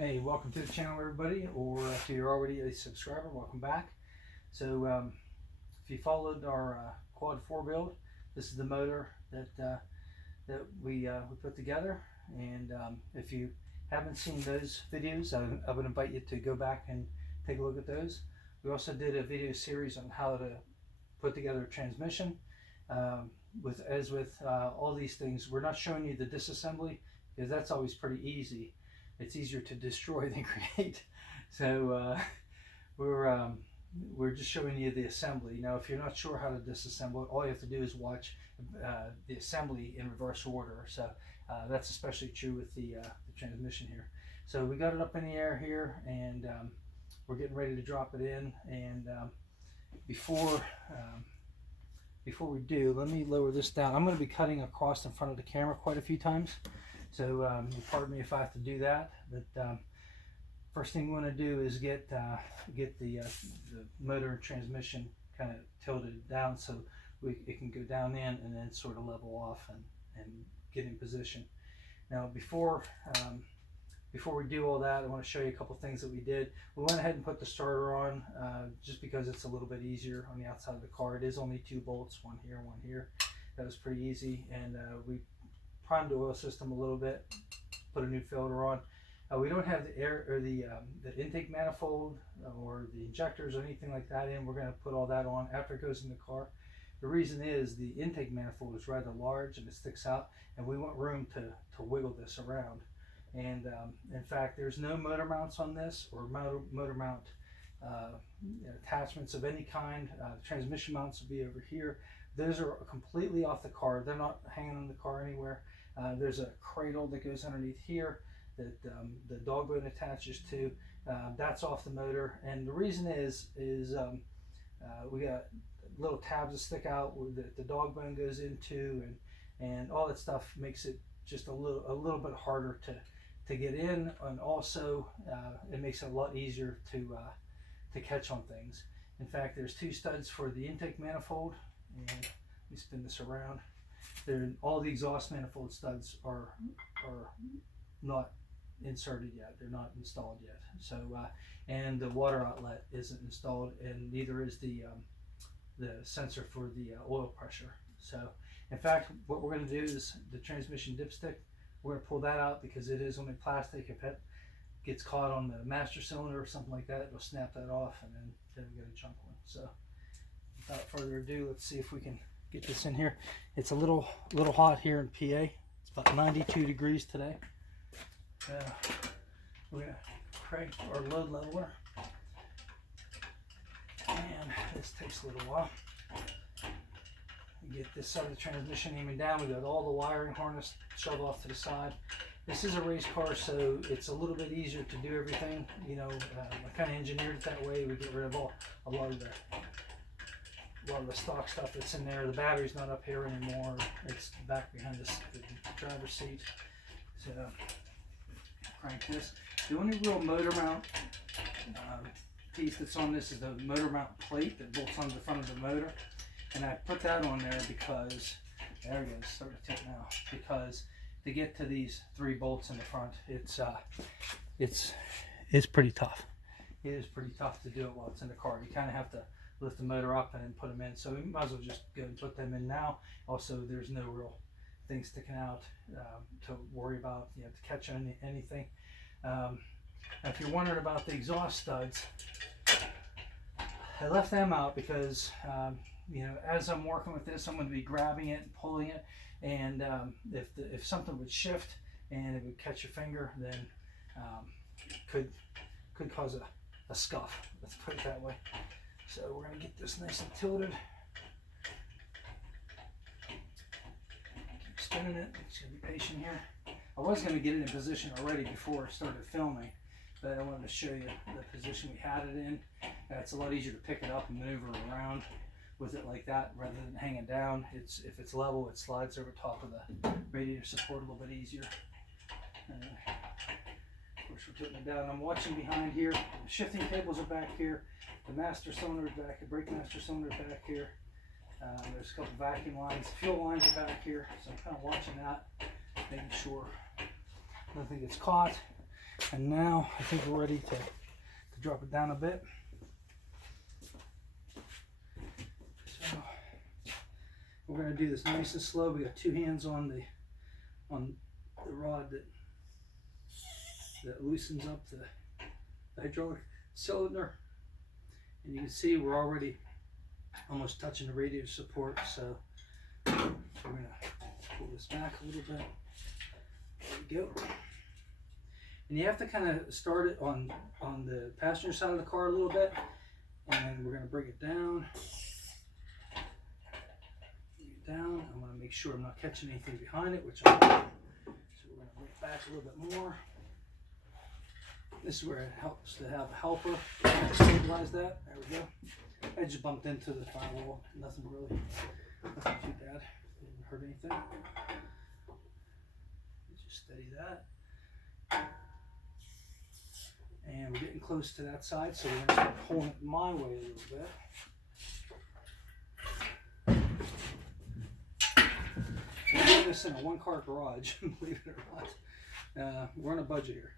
Hey, welcome to the channel, everybody, or if you're already a subscriber, welcome back. So, if you followed our Quad 4 build, this is the motor that we put together. And if you haven't seen those videos, I would invite you to go back and take a look at those. We also did a video series on how to put together a transmission. With all these things, we're not showing you the disassembly because that's always pretty easy. It's easier to destroy than create. So we're just showing you the assembly. Now, if you're not sure how to disassemble it, all you have to do is watch the assembly in reverse order. So that's especially true with the transmission here. So we got it up in the air here, and we're getting ready to drop it in. And before we do, let me lower this down. I'm going to be cutting across in front of the camera quite a few times. So pardon me if I have to do that, but first thing we want to do is get the motor and transmission kind of tilted down so it can go down in and then sort of level off and get in position. Now before we do all that, I want to show you a couple things that we did. We went ahead and put the starter on just because it's a little bit easier on the outside of the car. It is only 2 bolts, one here, one here. That was pretty easy, and we primed the oil system a little bit, put a new filter on. We don't have the air or the intake manifold or the injectors or anything like that in. We're going to put all that on after it goes in the car. The reason is the intake manifold is rather large and it sticks out, and we want room to wiggle this around. And in fact, there's no motor mounts on this or motor mount attachments of any kind. Transmission mounts will be over here. Those are completely off the car. They're not hanging on the car anywhere. There's a cradle that goes underneath here that the dog bone attaches to. That's off the motor, and the reason is we got little tabs that stick out that the dog bone goes into, and all that stuff makes it just a little bit harder to get in, and also it makes it a lot easier to catch on things. In fact, there's 2 studs for the intake manifold, and let me spin this around. All the exhaust manifold studs are not inserted yet. They're not installed yet. So and the water outlet isn't installed, and neither is the sensor for the oil pressure. So in fact, what we're going to do is the transmission dipstick. We're going to pull that out because it is only plastic. If it gets caught on the master cylinder or something like that, it'll snap that off, and then we get a junk one. So without further ado, let's see if we can get this in here. It's a little hot here in PA. It's about 92 degrees today. We're gonna crank our load leveler, and this takes a little while. Get this side of the transmission aiming down. We got all the wiring harness shoved off to the side. This is a race car, so it's a little bit easier to do everything. You know, I kind of engineered it that way. We get rid of a lot of the stock stuff that's in there. The battery's not up here anymore. It's back behind the driver's seat. So crank this. The only real motor mount piece that's on this is the motor mount plate that bolts onto the front of the motor, and I put that on there because there it goes, start to tip now. Because to get to these 3 bolts in the front, it's pretty tough. It is pretty tough to do it while it's in the car. You kind of have to lift the motor up and then put them in. So we might as well just go and put them in now. Also, there's no real thing sticking out to worry about, you know, to catch anything. If you're wondering about the exhaust studs, I left them out because you know, as I'm working with this, I'm going to be grabbing it and pulling it, and if something would shift and it would catch your finger, then could cause a scuff. Let's put it that way. So we're going to get this nice and tilted. Keep spinning it. Just going to be patient here. I was going to get it in position already before I started filming, but I wanted to show you the position we had it in. It's a lot easier to pick it up and maneuver around with it like that rather than hanging down. If it's level, it slides over top of the radiator support a little bit easier. Of course, we're putting it down. I'm watching behind here. The shifting cables are back here. The master cylinder is back. The brake master cylinder is back here. There's a couple vacuum lines. Fuel lines are back here. So I'm kind of watching that, making sure nothing gets caught. And now I think we're ready to drop it down a bit. So we're going to do this nice and slow. We got two hands on the rod that loosens up the hydraulic cylinder, and you can see we're already almost touching the radiator support. So we're going to pull this back a little bit. There we go. And you have to kind of start it on the passenger side of the car a little bit, and then we're going to bring it down. Bring it down. I want to make sure I'm not catching anything behind it, which I'm not. So we're going to bring it back a little bit more. This is where it helps to have a helper to stabilize that. There we go. I just bumped into the firewall. Nothing too bad. Didn't hurt anything. Just steady that. And we're getting close to that side, so we're going to start pulling it my way a little bit. We're doing this in a one-car garage, believe it or not. We're on a budget here.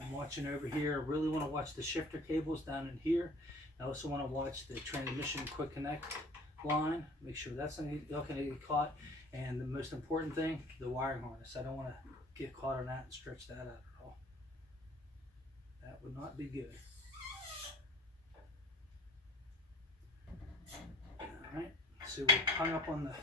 I'm watching over here. I really want to watch the shifter cables down in here. I also want to watch the transmission quick connect line. Make sure that's not going to get caught. And the most important thing, the wiring harness. I don't want to get caught on that and stretch that out at all. That would not be good. Alright, so we're hung up on the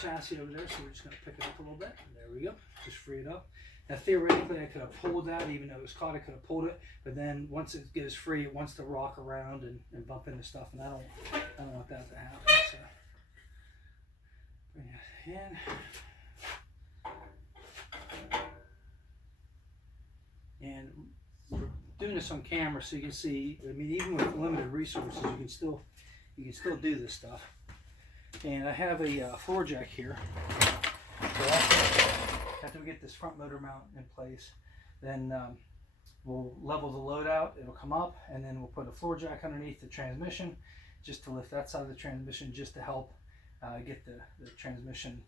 chassis over there, so we're just going to pick it up a little bit. There we go, just free it up. Now theoretically I could have pulled that, even though it was caught, I could have pulled it, but then once it goes free, it wants to rock around and bump into stuff, and I don't want that to happen. So bring it in. And we're doing this on camera so you can see, I mean, even with limited resources, you can still do this stuff. And I have a floor jack here. So after we get this front motor mount in place, then we'll level the load out. It'll come up, and then we'll put a floor jack underneath the transmission just to lift that side of the transmission, just to help get the transmission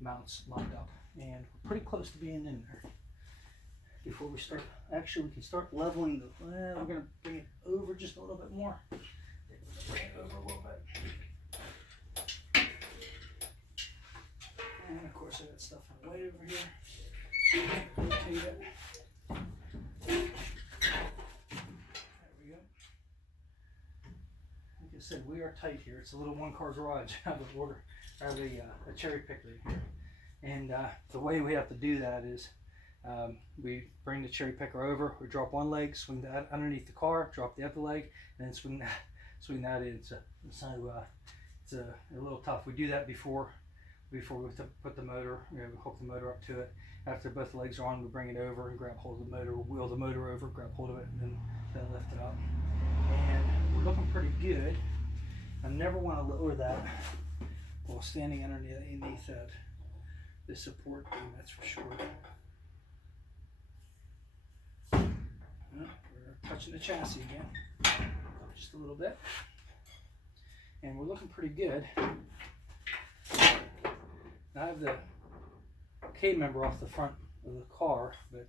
mounts lined up. And we're pretty close to being in there. Before we start, actually we can start leveling the, we're going to bring it over just a little bit more. Bring it over a little bit. And of course I got stuff in the way over here. Rotate it. There we go. Like I said, we are tight here. It's a little one-car garage. I have a cherry picker in here. And the way we have to do that is we bring the cherry picker over, we drop one leg, swing that underneath the car, drop the other leg, and then swing that in. So it's a little tough. We do that before we put the motor, we hook the motor up to it. After both legs are on, we bring it over and grab hold of the motor, wheel the motor over, grab hold of it, and then lift it up. And we're looking pretty good. I never want to lower that while standing underneath the support beam, that's for sure. We're touching the chassis again, just a little bit, and we're looking pretty good. Now I have the K member off the front of the car, but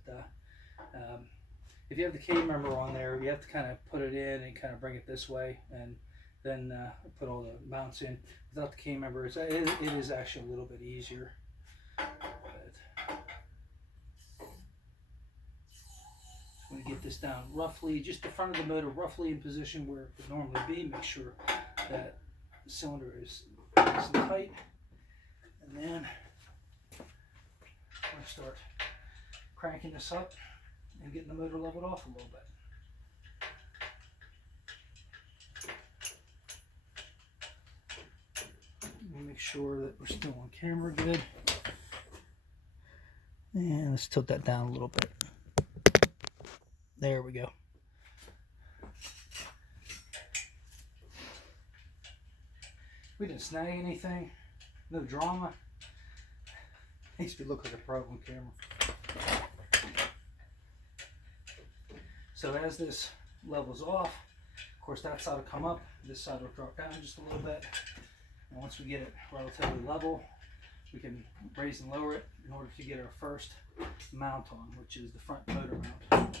if you have the K member on there, you have to kind of put it in and kind of bring it this way, and then put all the mounts in. Without the K member, it is actually a little bit easier. I'm going to get this down roughly, just the front of the motor roughly in position where it would normally be. Make sure that the cylinder is nice and tight. And then I'm going to start cranking this up and getting the motor leveled off a little bit. Make sure that we're still on camera good. And let's tilt that down a little bit. There we go. We didn't snag anything. No drama. Makes me look like a pro on camera. So as this levels off, of course that side will come up, this side will drop down just a little bit. And once we get it relatively level, we can raise and lower it in order to get our first mount on, which is the front motor mount. So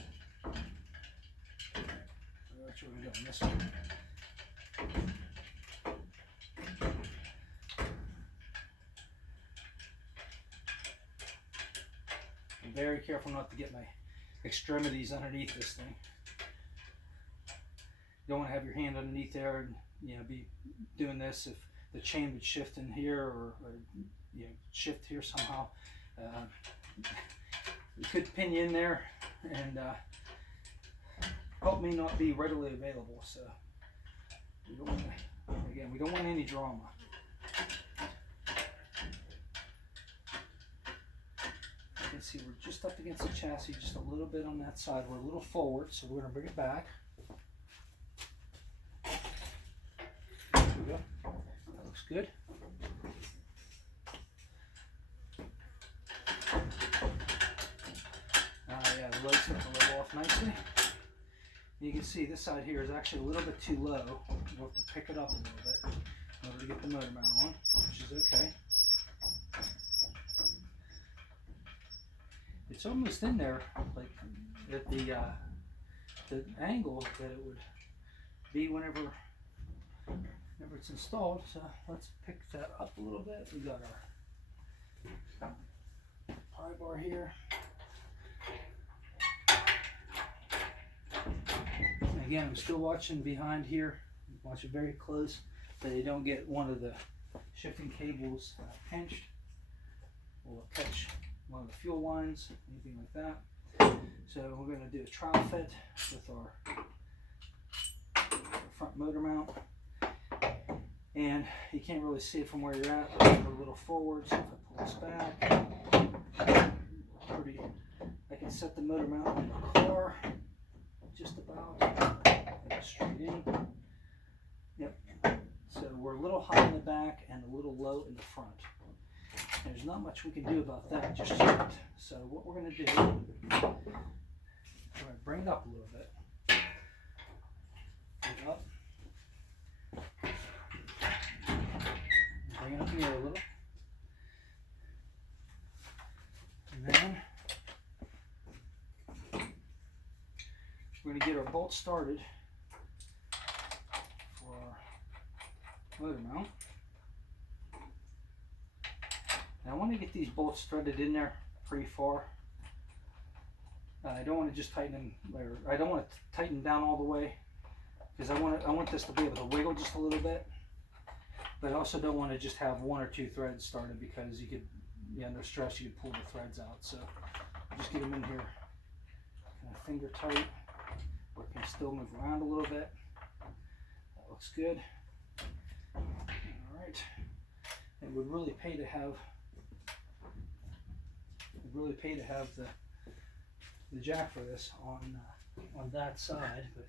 that's what we're going to do on this one. I'm very careful not to get my extremities underneath this thing. You don't want to have your hand underneath there and be doing this if the chain would shift in here or shift here somehow. It could pin you in there and help me not be readily available. So we don't want any drama. You can see we're just up against the chassis, just a little bit on that side. We're a little forward, so we're going to bring it back. There we go. That looks good. Yeah, the load's starting to level off nicely. You can see this side here is actually a little bit too low. We'll have to pick it up a little bit in order to get the motor mount on, which is okay. It's almost in there, like at the angle that it would be whenever it's installed. So let's pick that up a little bit. We got our pry bar here. And again, I'm still watching behind here. Watching very close that they don't get one of the shifting cables pinched or catch one of the fuel lines, anything like that. So we're going to do a trial fit with our front motor mount. And you can't really see it from where you're at, but we're a little forward, so if I pull this back, I can set the motor mount in the car, just about, like straight in. Yep. So we're a little high in the back and a little low in the front. There's not much we can do about that just yet. So what we're going to do, we're going to bring it up a little bit. Bring it up. Bring it up here a little. And then we're going to get our bolt started for our motor mount. Now I want to get these bolts threaded in there pretty far. I don't want to just tighten them, or I don't want to tighten down all the way, because I want this to be able to wiggle just a little bit. But I also don't want to just have one or two threads started, because you could, under stress, you could pull the threads out. So just get them in here kind of finger tight, where it can still move around a little bit. That looks good. All right. It would really pay to have the jack for this on that side, but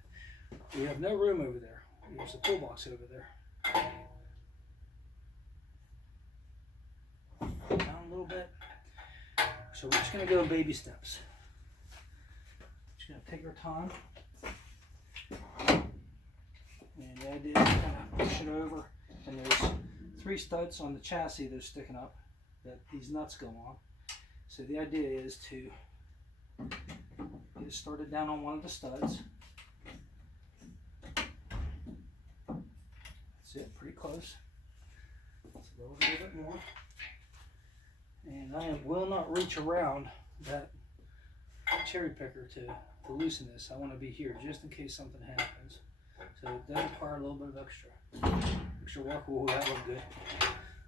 we have no room over there. There's a toolbox over there. Down a little bit. So we're just going to go in baby steps. Just going to take our time. And the idea is to kind of push it over. And there's 3 studs on the chassis that are sticking up that these nuts go on. So the idea is to get it started down on one of the studs. That's it, pretty close. Let's lower it a little bit more. And I will not reach around that cherry picker to loosen this. I want to be here just in case something happens. So it does require a little bit of extra work. Oh, that looked good.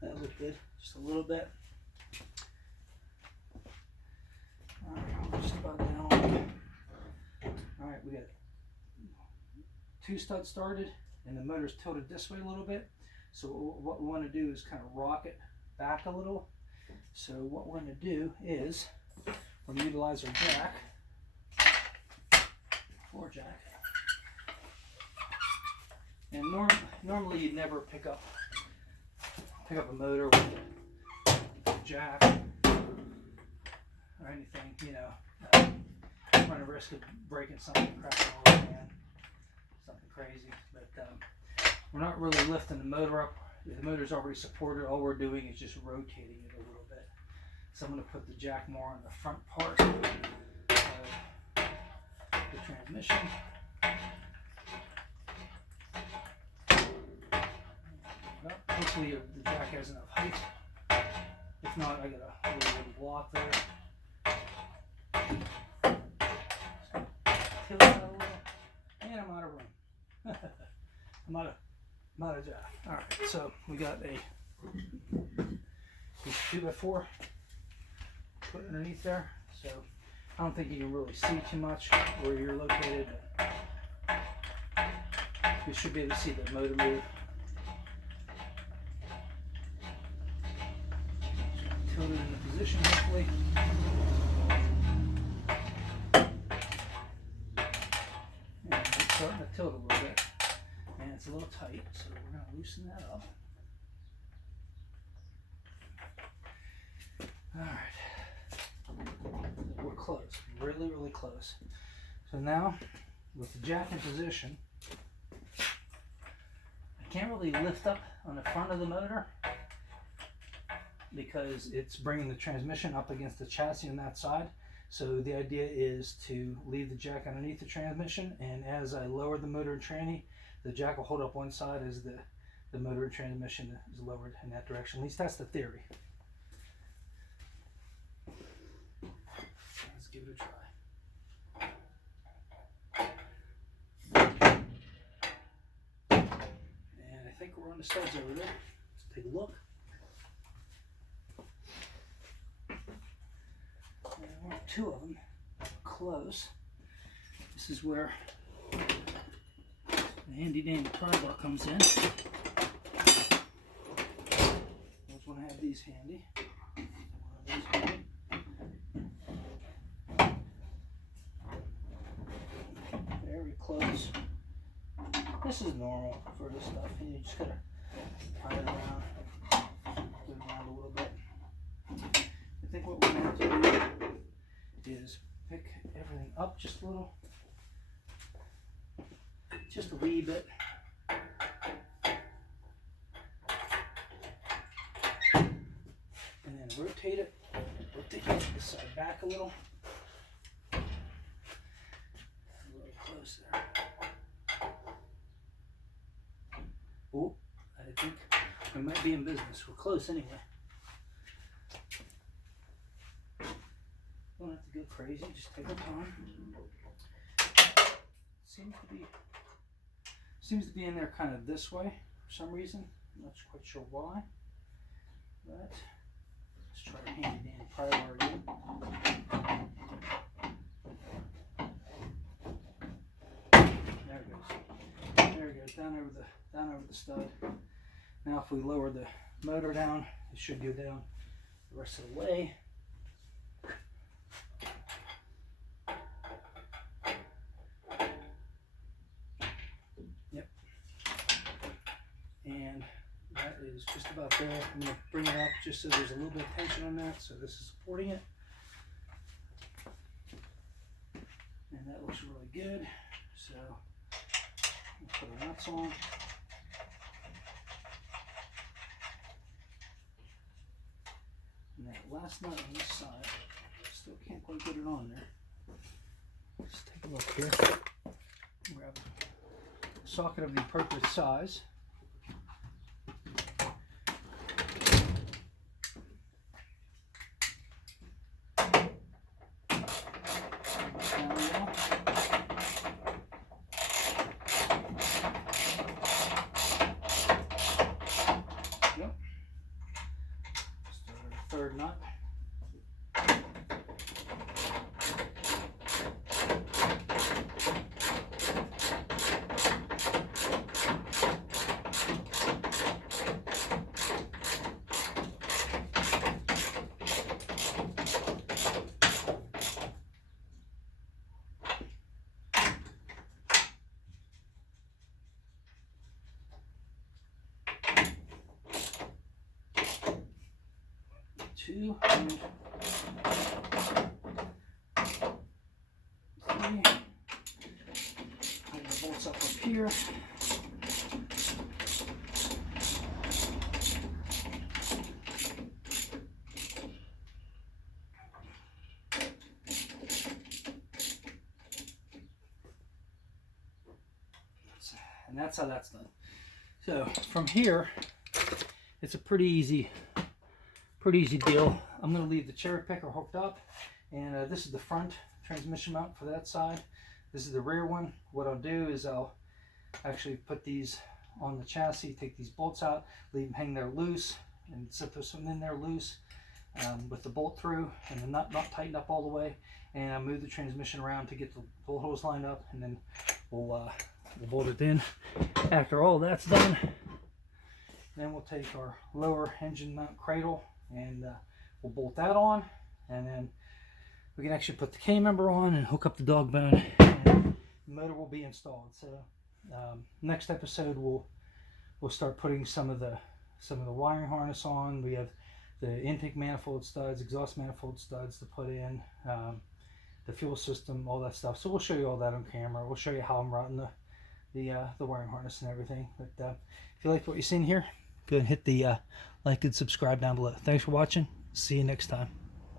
That looked good. Just a little bit. Alright, just about down. Alright, we got 2 studs started, and the motor's tilted this way a little bit. So what we want to do is kind of rock it back a little. So what we're going to do is we're going to utilize our jack, floor jack. And normally you'd never pick up a motor with a jack or anything, run a risk of breaking something, cracking all the can, something crazy. But we're not really lifting the motor up the motor's already supported. All we're doing is just rotating it a little bit. So I'm going to put the jack more on the front part of the transmission. Hopefully the jack has enough height. If not, I got a little wooden block there. So, tilt it out a little, and I'm out of room. I'm out of jack. All right, so we got a 2x4 put underneath there. So I don't think you can really see too much where you're located. You should be able to see the motor move. Tilt it into position, hopefully. And it's starting to tilt a little bit. And it's a little tight, so we're going to loosen that up. Alright. We're close. Really, really close. So now, with the jack in position, I can't really lift up on the front of the motor because it's bringing the transmission up against the chassis on that side. So the idea is to leave the jack underneath the transmission, and as I lower the motor and tranny, the jack will hold up one side as the motor and transmission is lowered in that direction. At least that's the theory. Let's give it a try. And I think we're on the studs over there. Let's take a look. There are two of them close. This is where the handy dandy pry bar comes in. Always want to have these handy. Very close. This is normal for this stuff. You just gotta pry it around, go around a little bit. I think what we're going to have to do is pick everything up just a little, just a wee bit. And then rotate it this side back a little. A little close there. Oh, I think we might be in business. We're close anyway. Don't have to go crazy, just take our time. Seems to be in there kind of this way for some reason. I'm not quite sure why. But let's try our handy dandy pry bar again. There it goes. There it goes, down over the stud. Now if we lower the motor down, it should go down the rest of the way. And that is just about there. I'm going to bring it up just so there's a little bit of tension on that. So this is supporting it. And that looks really good. So we'll put our nuts on. And that last nut on this side, still can't quite get it on there. Let's take a look here. Grab a socket of the appropriate size. Third nut. Two and three. Put the bolts up here. and that's how that's done. So from here, it's a pretty easy deal. I'm going to leave the cherry picker hooked up, and this is the front transmission mount for that side. This is the rear one. What I'll do is I'll actually put these on the chassis, take these bolts out, leave them hang there loose, and set this one in there loose with the bolt through, and the nut not tightened up all the way, and I'll move the transmission around to get the bolt holes lined up, and then we'll bolt it in. After all that's done, then we'll take our lower engine mount cradle and we'll bolt that on, and then we can actually put the K-member on and hook up the dog bone, and the motor will be installed. So next episode we'll start putting some of the wiring harness on. We have the intake manifold studs, exhaust manifold studs to put in, the fuel system, all that stuff. So we'll show you all that on camera. We'll show you how I'm routing the wiring harness and everything. But if you liked what you've seen here, go ahead and hit the like and subscribe down below. Thanks for watching. See you next time.